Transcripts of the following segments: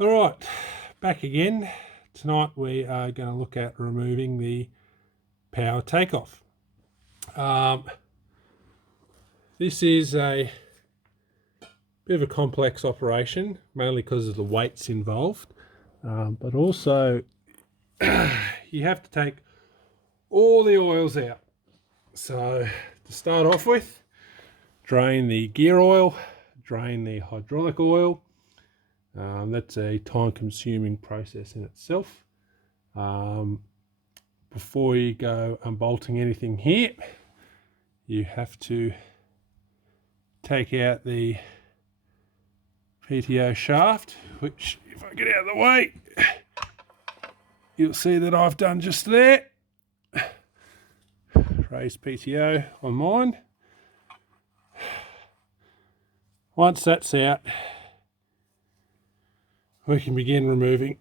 All right, back again. Tonight we are going to look at removing the power takeoff. This is a bit of a complex operation, mainly because of the weights involved, but also you have to take all the oils out. So to start off with, drain the gear oil, drain the hydraulic oil. That's a time-consuming process in itself. Before you go unbolting anything here, you have to take out the PTO shaft, which, if I get out of the way, you'll see that I've done just there. Raised PTO on mine. Once that's out, we can begin removing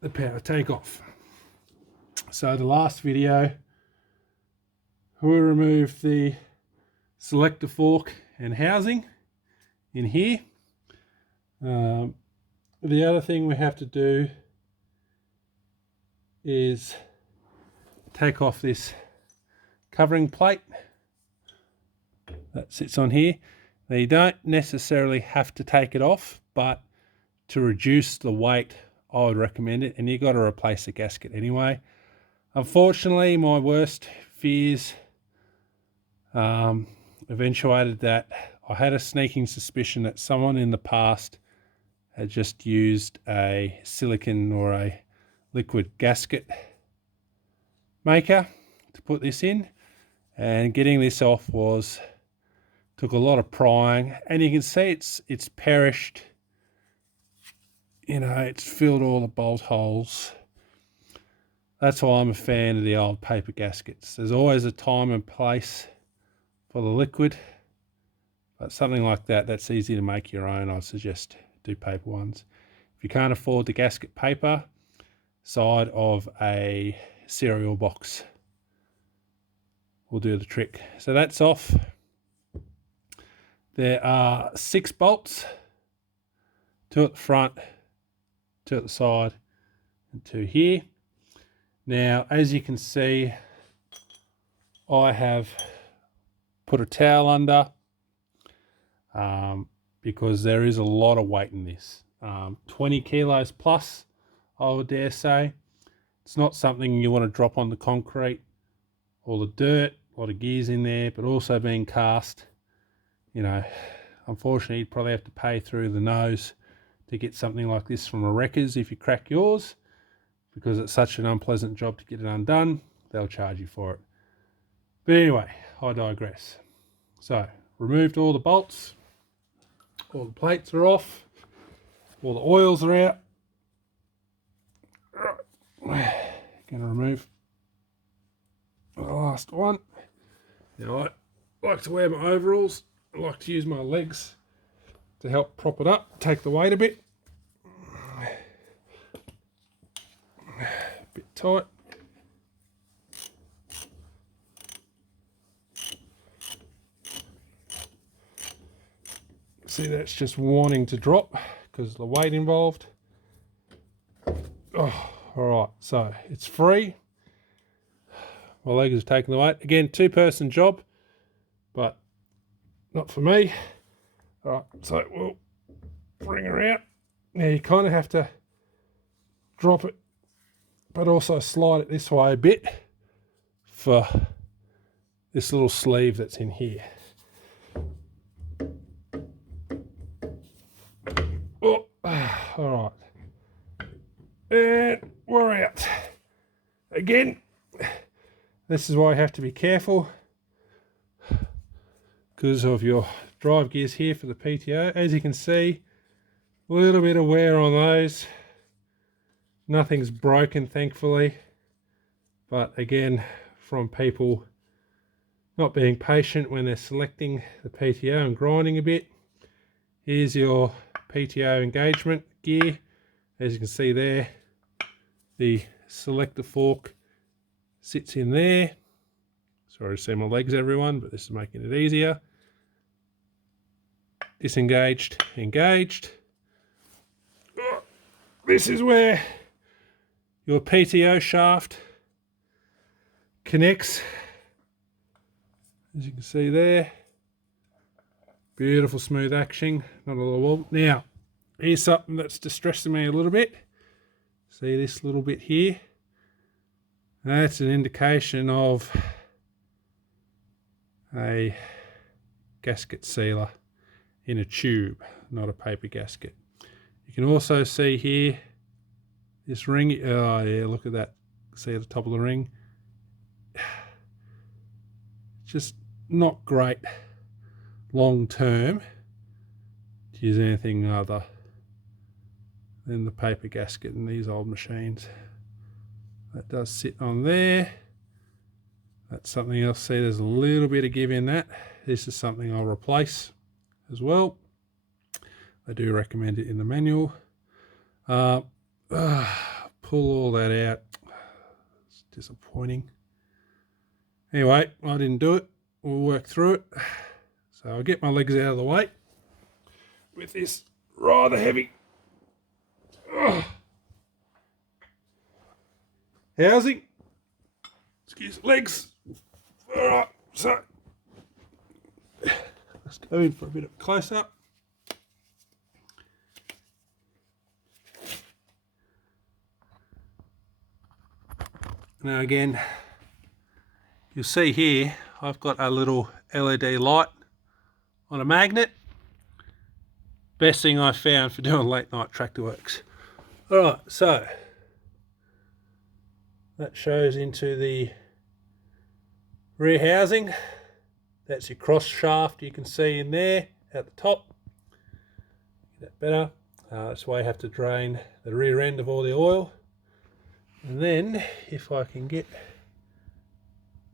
the power takeoff. So the last video, we removed the selector fork and housing in here. The other thing we have to do is take off this covering plate that sits on here. Now you don't necessarily have to take it off, but to reduce the weight, I would recommend it, and you've got to replace the gasket anyway. Unfortunately, my worst fears eventuated that I had a sneaking suspicion that someone in the past had just used a silicon or a liquid gasket maker to put this in, and getting this off took a lot of prying, and you can see it's perished. You know, it's filled all the bolt holes. That's why I'm a fan of the old paper gaskets. There's always a time and place for the liquid, but something like that, that's easy to make your own. I suggest do paper ones. If you can't afford the gasket paper, side of a cereal box will do the trick. So that's off. There are 6 bolts, 2 at the front, 2 at the side, and 2 here. Now, as you can see, I have put a towel under because there is a lot of weight in this. 20 kilos plus, I would dare say. It's not something you want to drop on the concrete or the dirt. A lot of gears in there, but also being cast. You know, unfortunately, you'd probably have to pay through the nose to get something like this from a wrecker's if you crack yours, because it's such an unpleasant job to get it undone. They'll charge you for it. But anyway, I digress. So, removed all the bolts, all the plates are off, all the oils are out. Right. Gonna remove the last one. Now, I like to wear my overalls. I like to use my legs to help prop it up, take the weight a bit. Bit tight. See, that's just wanting to drop because of the weight involved. Oh, all right, so it's free. My legs have taken the weight. Again, 2-person job, but not for me. All right, so we'll bring her out. Now you kind of have to drop it, but also slide it this way a bit for this little sleeve that's in here. Oh, all right. And we're out. Again, this is why you have to be careful because of your drive gears here for the PTO. As you can see, a little bit of wear on those. Nothing's broken, thankfully. But again, from people not being patient when they're selecting the PTO and grinding a bit. Here's your PTO engagement gear. As you can see there, the selector fork sits in there. Sorry to see my legs, everyone, but this is making it easier. disengaged, engaged. This is where your PTO shaft connects, as you can see there. Beautiful smooth action, not a lot of wobble. Now, here's something that's distressing me a little bit. See this little bit here? That's an indication of a gasket sealer in a tube, not a paper gasket. You can also see here, this ring, oh yeah, look at that. See at the top of the ring? Just not great long term to use anything other than the paper gasket in these old machines. That does sit on there. That's something else. See, there's a little bit of give in that. This is something I'll replace as well. I do recommend it in the manual. Pull all that out. It's disappointing. Anyway, I didn't do it. We'll work through it. So I'll get my legs out of the way with this rather heavy housing. Excuse legs. All right, so let's go in for a bit of a close up. Now again, you'll see here I've got a little LED light on a magnet. Best thing I found for doing late night tractor works. Alright, so that shows into the rear housing. That's your cross shaft you can see in there at the top. Get that better. That's why you have to drain the rear end of all the oil. And then if I can get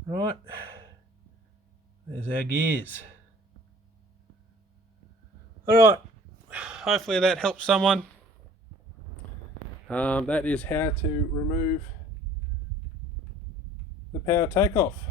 right, there's our gears. Alright, hopefully that helps someone. That is how to remove the power takeoff.